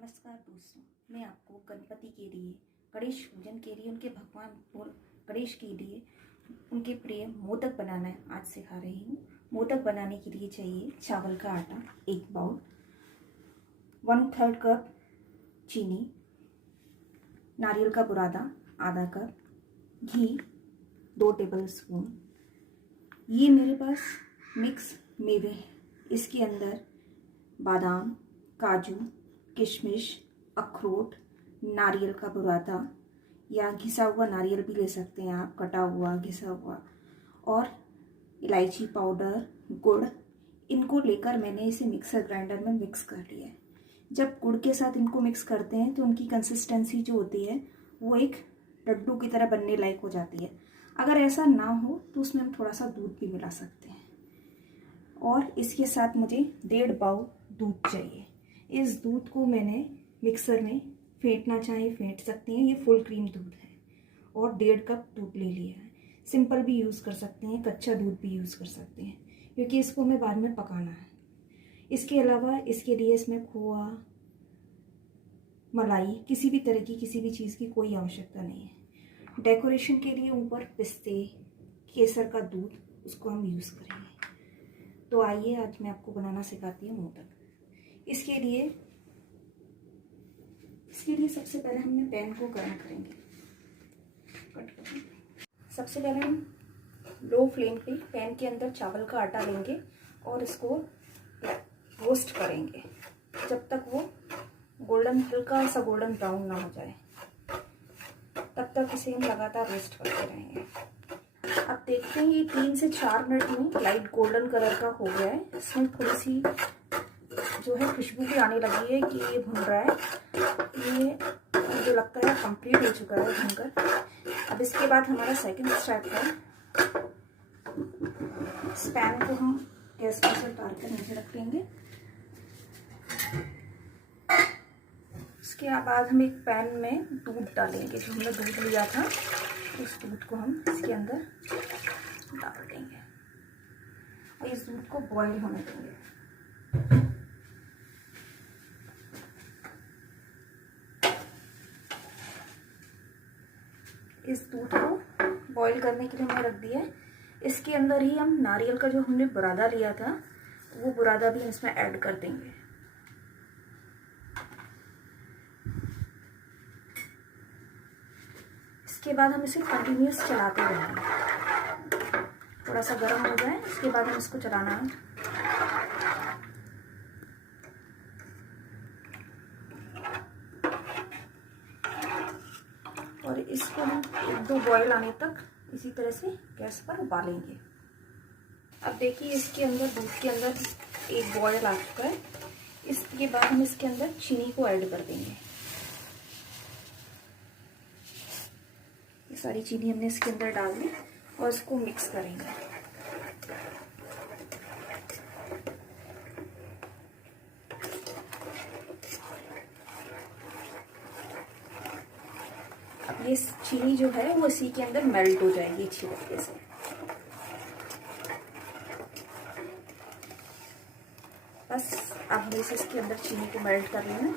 नमस्कार दोस्तों, मैं आपको गणपति के लिए, गणेश पूजन के लिए, उनके भगवान गणेश के लिए उनके प्रिय मोदक बनाना आज सिखा रही हूँ। मोदक बनाने के लिए चाहिए चावल का आटा 1 बाउल, 1/3 कप चीनी, नारियल का बुरादा आधा कप, घी 2 टेबल स्पून। ये मेरे पास मिक्स मेवे हैं। इसके अंदर बादाम, काजू, किशमिश, अखरोट, नारियल का बुरादा या घिसा हुआ नारियल भी ले सकते हैं आप, कटा हुआ घिसा हुआ, और इलायची पाउडर, गुड़, इनको लेकर मैंने इसे मिक्सर ग्राइंडर में मिक्स कर लिया है। जब गुड़ के साथ इनको मिक्स करते हैं तो उनकी कंसिस्टेंसी जो होती है वो एक लड्डू की तरह बनने लायक हो जाती है। अगर ऐसा ना हो तो उसमें हम थोड़ा सा दूध भी मिला सकते हैं। और इसके साथ मुझे 1.5 बाउल दूध चाहिए। इस दूध को मैंने मिक्सर में फेंटना चाहे फेंट सकते हैं। ये फुल क्रीम दूध है और 1.5 कप दूध ले लिया है। सिंपल भी यूज़ कर सकते हैं, कच्चा दूध भी यूज़ कर सकते हैं, क्योंकि इसको हमें बाद में पकाना है। इसके अलावा इसके लिए इसमें खोआ, मलाई, किसी भी तरह की किसी भी चीज़ की कोई आवश्यकता नहीं है। डेकोरेशन के लिए ऊपर पिस्ते, केसर का दूध, उसको हम यूज़ करेंगे। तो आइए आज मैं आपको बनाना सिखाती हूँ मोदक। इसके लिए सबसे पहले हमने पैन को गर्म करेंगे। सबसे पहले हम लो फ्लेम पे पैन के अंदर चावल का आटा लेंगे और इसको रोस्ट करेंगे जब तक वो हल्का सा गोल्डन ब्राउन ना हो जाए। तब तक इसे हम लगातार रोस्ट करते रहेंगे। अब देखते हैं ये 3 से 4 मिनट में लाइट गोल्डन कलर का हो गया है। इसमें थोड़ी सी जो है खुशबू भी आने लगी है कि ये भुन रहा है। ये मुझे लगता है कंप्लीट हो चुका है भुनकर। अब इसके बाद हमारा सेकंड स्टेप है, इस पैन को हम गैस पर से उतार कर नीचे रख लेंगे। उसके बाद हम एक पैन में दूध डालेंगे। जो हमने दूध लिया था उस दूध को हम इसके अंदर डाल देंगे और इस दूध को बॉईल होने देंगे। इस दूध को बॉईल करने के लिए हमने रख दिया है। इसके अंदर ही हम नारियल का जो हमने बुरादा लिया था वो बुरादा भी इसमें ऐड कर देंगे। इसके बाद हम इसे कंटिन्यूस चलाते रहेंगे। थोड़ा सा गर्म हो जाए इसके बाद हम इसको चलाना है। और इसको हम 1-2 बॉयल आने तक इसी तरह से गैस पर उबालेंगे। अब देखिए इसके अंदर दूध के अंदर एक बॉयल आ चुका है। इसके बाद हम इसके अंदर चीनी को ऐड कर देंगे। ये सारी चीनी हमने इसके अंदर डाल दी और इसको मिक्स करेंगे। अब ये चीनी जो है वो इसी के अंदर मेल्ट हो जाएगी अच्छी तरीके से। बस अब हमें इसके अंदर चीनी को मेल्ट कर लेना।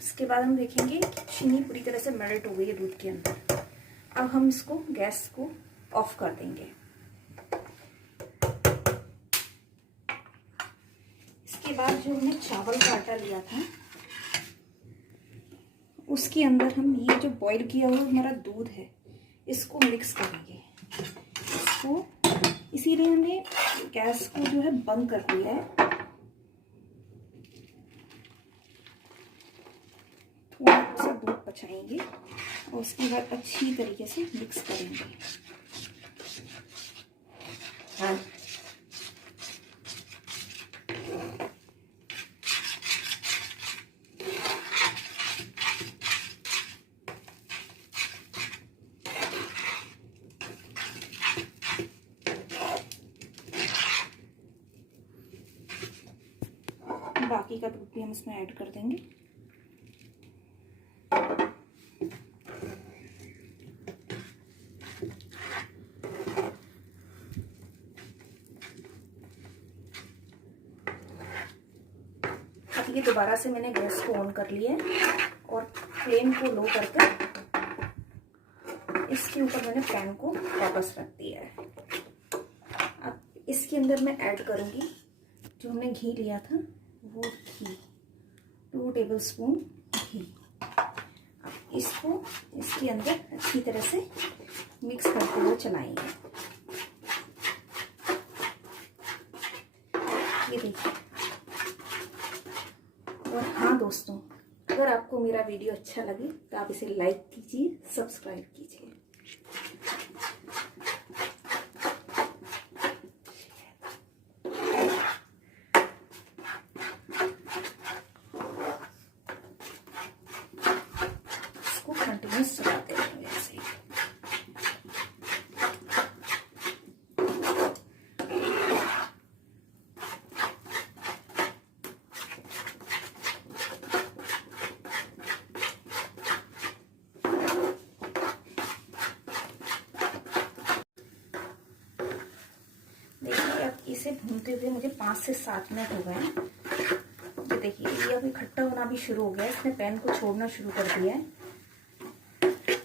इसके बाद हम देखेंगे कि चीनी पूरी तरह से मेल्ट हो गई है दूध के अंदर। अब हम इसको गैस को ऑफ कर देंगे। इसके बाद जो हमने चावल का आटा लिया था उसके अंदर हम ये जो बॉईल किया हुआ हमारा दूध है इसको मिक्स करेंगे। इसको इसीलिए हमने गैस को जो है बंद कर दिया है। थोड़ा सा दूध बचाएंगे और उसके बाद अच्छी तरीके से मिक्स करेंगे। बाकी का दूध भी हम इसमें ऐड कर देंगे। अब ये दोबारा से मैंने गैस को ऑन कर लिया है और फ्लेम को लो करके इसके ऊपर मैंने पैन को वापस रख दिया है। अब इसके अंदर मैं ऐड करूँगी जो हमने घी लिया था, वो घी 2 टेबलस्पून घी। अब इसको इसके अंदर अच्छी तरह से मिक्स करते हुए चलाएंगे। ये देखिए। और हाँ दोस्तों, अगर आपको मेरा वीडियो अच्छा लगे तो आप इसे लाइक कीजिए, सब्सक्राइब कीजिए। इसको कंटिन्यूस चलाते रहेंगे ऐसे ही। देखिए अब इसे भूनते हुए मुझे 5 से 7 मिनट हो गए हैं। ये देखिए ये अभी खट्टा होना भी शुरू हो गया है, इसने पैन को छोड़ना शुरू कर दिया है।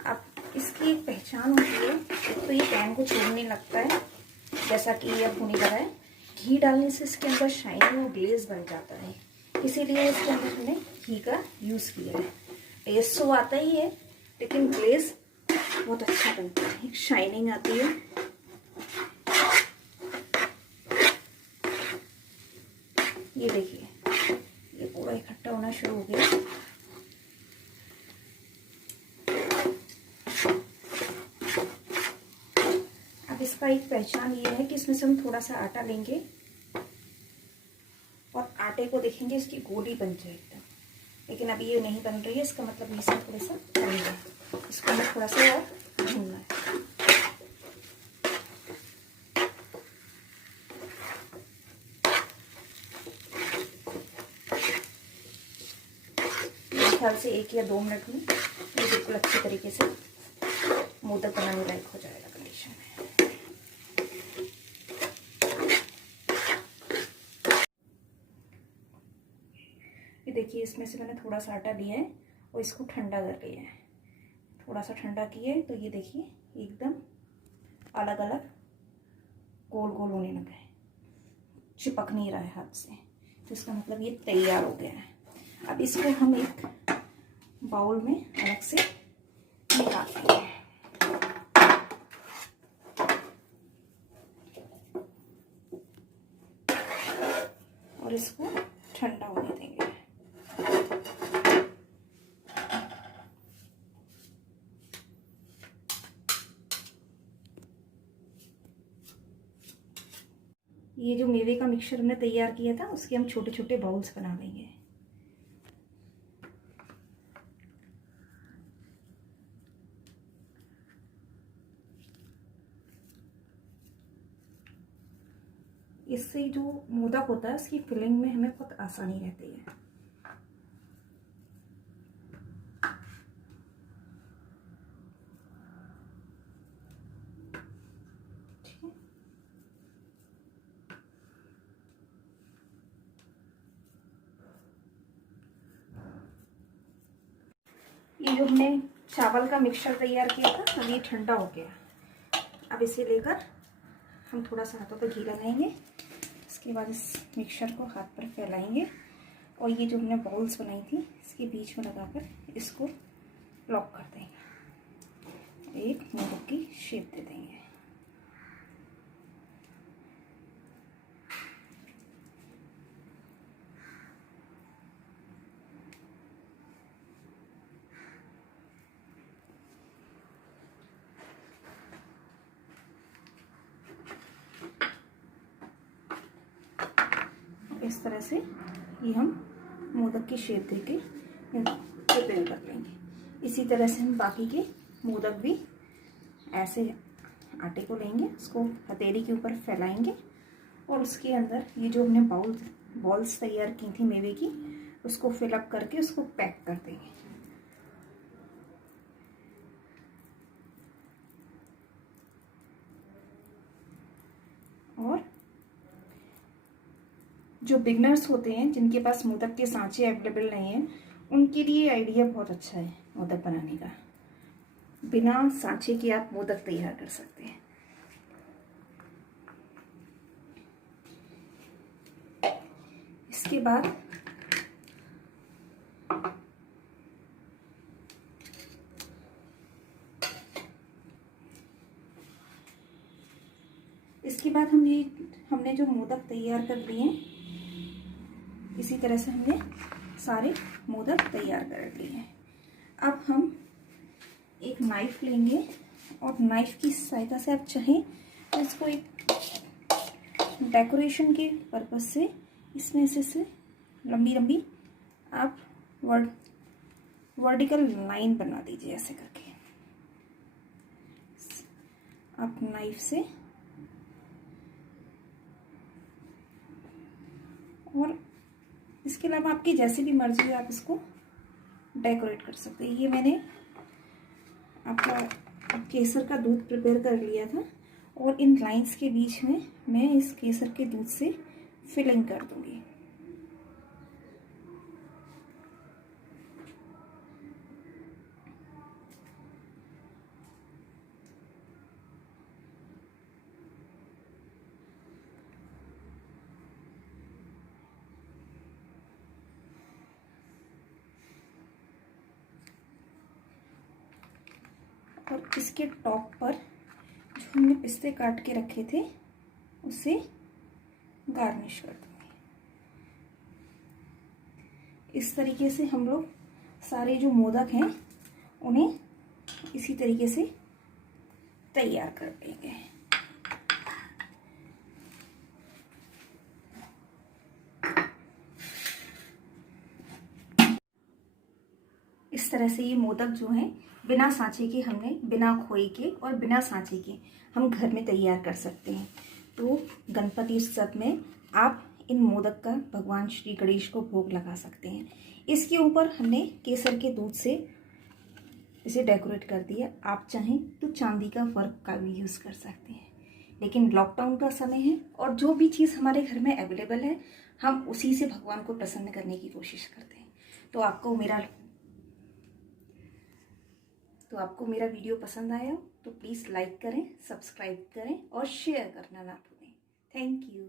अब इसकी एक पहचान होती है, एक तो ये पैन को छोड़ने लगता है जैसा कि ये अब होने लगा है। घी डालने से इसके अंदर शाइनिंग और ग्लेज बन जाता है, इसीलिए इसके अंदर हमने घी का यूज़ किया है। टेस्ट तो आता ही है लेकिन ग्लेज बहुत अच्छा बनता है, एक शाइनिंग आती है। ये देखिए ये पूरा इकट्ठा होना शुरू हो गया। अब इसका एक पहचान ये है कि इसमें से हम थोड़ा सा आटा लेंगे और आटे को देखेंगे इसकी गोली बन जाए एकदम, लेकिन अभी ये नहीं बन रही है, इसका मतलब इसमें थोड़ा सा बन गया। इसको हमें थोड़ा सा और भूनना है। ख्याल से 1 या 2 मिनट में ये बिल्कुल अच्छी तरीके से मोदक बनाने लायक हो जाएगा कंडीशन में। ये देखिए इसमें से मैंने थोड़ा सा आटा लिया है और इसको ठंडा कर लिया है। थोड़ा सा ठंडा किए तो ये देखिए एकदम अलग अलग गोल गोल होने लगा है, चिपक नहीं रहा है हाथ से, तो इसका मतलब ये तैयार हो गया है। अब इसको हम एक बाउल में अलग से निकाल लेंगे। और इसको ठंडा होने देंगे। ये जो मेवे का मिक्सचर हमने तैयार किया था उसके हम छोटे छोटे बाउल्स बना लेंगे। इससे जो मोदक होता है उसकी फिलिंग में हमें बहुत आसानी रहती है। ठीक है, ये जो हमने चावल का मिक्सचर तैयार किया था अब ये ठंडा हो गया। अब इसे लेकर हम थोड़ा सा हाथों पर घी लगाएंगे, इसके बाद इस मिक्सचर को हाथ पर फैलाएंगे और ये जो हमने बॉल्स बनाई थी इसके बीच में लगाकर इसको लॉक कर देंगे, एक मोदक की शेप दे देंगे। इस तरह से ये हम मोदक की शेप देके प्रिपेयर कर लेंगे। इसी तरह से हम बाकी के मोदक भी ऐसे आटे को लेंगे, उसको हथेली के ऊपर फैलाएंगे और उसके अंदर ये जो हमने बॉल्स तैयार की थी मेवे की, उसको फिलअप करके उसको पैक कर देंगे। और जो बिगनर्स होते हैं, जिनके पास मोदक के सांचे अवेलेबल नहीं हैं, उनके लिए आइडिया बहुत अच्छा है मोदक बनाने का। बिना सांचे के आप मोदक तैयार कर सकते हैं। इसके बाद हमने जो मोदक तैयार कर लिए हैं, इसी तरह से हमने सारे मोदक तैयार कर लिए हैं। अब हम एक नाइफ लेंगे और नाइफ की सहायता से आप चाहें तो इसको एक डेकोरेशन के पर्पज से इसमें से लंबी लंबी आप वर्टिकल लाइन बना दीजिए। ऐसे करके आप नाइफ से, और इसके अलावा आपकी जैसी भी मर्जी है आप इसको डेकोरेट कर सकते हैं। ये मैंने आपका केसर का दूध प्रिपेयर कर लिया था और इन लाइंस के बीच में मैं इस केसर के दूध से फिलिंग कर दूंगी। और इसके टॉप पर जो हमने पिस्ते काट के रखे थे उसे गार्निश कर दूंगी। इस तरीके से हम लोग सारे जो मोदक हैं उन्हें इसी तरीके से तैयार कर लेंगे। इस तरह से ये मोदक जो हैं बिना सांचे के, हमने बिना खोए के और बिना सांचे के हम घर में तैयार कर सकते हैं। तो गणपति उत्सव में आप इन मोदक का भगवान श्री गणेश को भोग लगा सकते हैं। इसके ऊपर हमने केसर के दूध से इसे डेकोरेट कर दिया। आप चाहें तो चांदी का वर्क का भी यूज़ कर सकते हैं, लेकिन लॉकडाउन का समय है और जो भी चीज़ हमारे घर में अवेलेबल है हम उसी से भगवान को प्रसन्न करने की कोशिश करते हैं। तो आपको मेरा वीडियो पसंद आया तो प्लीज़ लाइक करें, सब्सक्राइब करें और शेयर करना ना भूलें। Thank you.